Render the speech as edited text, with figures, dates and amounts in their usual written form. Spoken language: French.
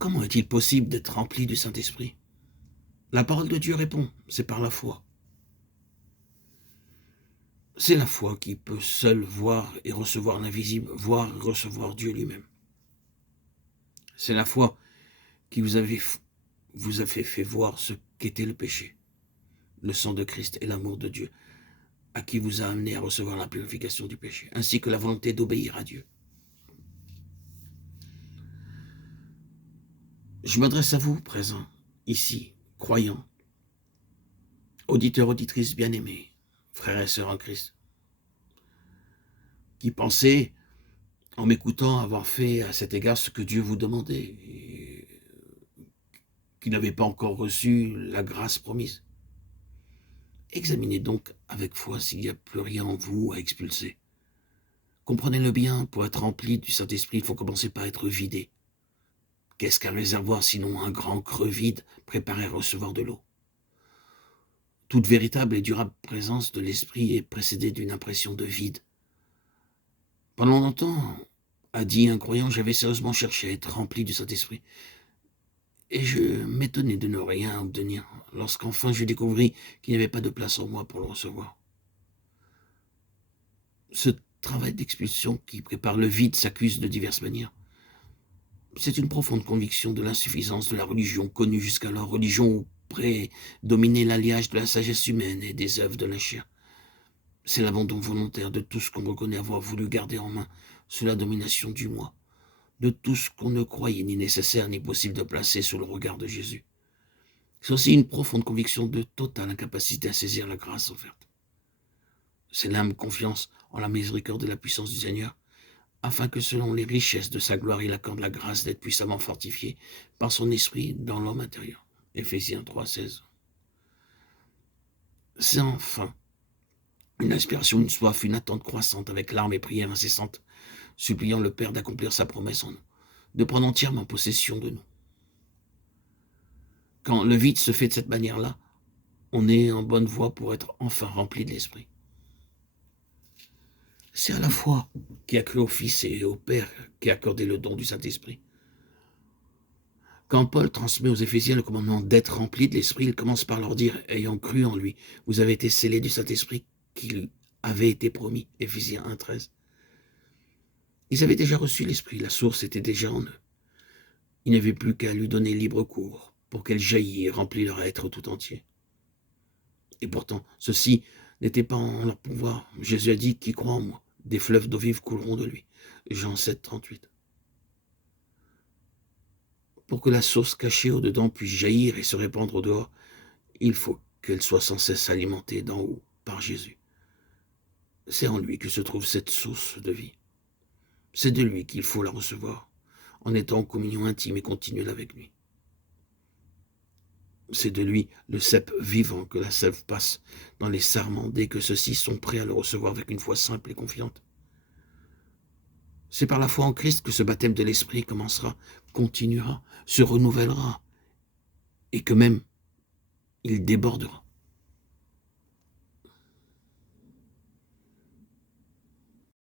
Comment est-il possible d'être rempli du Saint-Esprit? La parole de Dieu répond, c'est par la foi. C'est la foi qui peut seule voir et recevoir l'invisible, voir et recevoir Dieu lui-même. C'est la foi qui vous a fait voir ce qu'était le péché, le sang de Christ et l'amour de Dieu, à qui vous a amené à recevoir la purification du péché, ainsi que la volonté d'obéir à Dieu. Je m'adresse à vous, présents, ici, croyants, auditeurs, auditrices bien-aimés, frères et sœurs en Christ, qui pensez, en m'écoutant, avoir fait à cet égard ce que Dieu vous demandait, et qui n'avez pas encore reçu la grâce promise. Examinez donc avec foi s'il n'y a plus rien en vous à expulser. Comprenez-le bien, pour être rempli du Saint-Esprit, il faut commencer par être vidé. Qu'est-ce qu'un réservoir sinon un grand creux vide préparé à recevoir de l'eau? Toute véritable et durable présence de l'Esprit est précédée d'une impression de vide. Pendant longtemps, a dit un croyant, j'avais sérieusement cherché à être rempli du Saint-Esprit. Et je m'étonnais de ne rien obtenir, lorsqu'enfin je découvris qu'il n'y avait pas de place en moi pour le recevoir. Ce travail d'expulsion qui prépare le vide s'accuse de diverses manières. C'est une profonde conviction de l'insuffisance de la religion connue jusqu'alors, religion où prédominait l'alliage de la sagesse humaine et des œuvres de la chair. C'est l'abandon volontaire de tout ce qu'on reconnaît avoir voulu garder en main sous la domination du moi, de tout ce qu'on ne croyait ni nécessaire ni possible de placer sous le regard de Jésus. C'est aussi une profonde conviction de totale incapacité à saisir la grâce offerte. C'est l'âme confiance en la miséricorde et la puissance du Seigneur, afin que selon les richesses de sa gloire, il accorde la grâce d'être puissamment fortifié par son esprit dans l'homme intérieur. Éphésiens 3,16. C'est enfin une aspiration, une soif, une attente croissante avec larmes et prières incessantes, suppliant le Père d'accomplir sa promesse en nous, de prendre entièrement possession de nous. Quand le vide se fait de cette manière-là, on est en bonne voie pour être enfin rempli de l'Esprit. C'est à la fois qui a cru au Fils et au Père qui a accordé le don du Saint-Esprit. Quand Paul transmet aux Éphésiens le commandement d'être rempli de l'Esprit, il commence par leur dire, ayant cru en lui, vous avez été scellés du Saint-Esprit qui avait été promis, Éphésiens 1,13. Ils avaient déjà reçu l'Esprit, la source était déjà en eux. Il n'y avait plus qu'à lui donner libre cours pour qu'elle jaillisse et remplisse leur être tout entier. Et pourtant, ceci n'était pas en leur pouvoir. Jésus a dit, qui croit en moi, des fleuves d'eau vive couleront de lui. Jean 7, 38. Pour que la source cachée au-dedans puisse jaillir et se répandre au dehors, il faut qu'elle soit sans cesse alimentée d'en haut par Jésus. C'est en lui que se trouve cette source de vie. C'est de lui qu'il faut la recevoir, en étant en communion intime et continuelle avec lui. C'est de lui, le cep vivant, que la sève passe dans les sarments dès que ceux-ci sont prêts à le recevoir avec une foi simple et confiante. C'est par la foi en Christ que ce baptême de l'Esprit commencera, continuera, se renouvellera, et que même il débordera.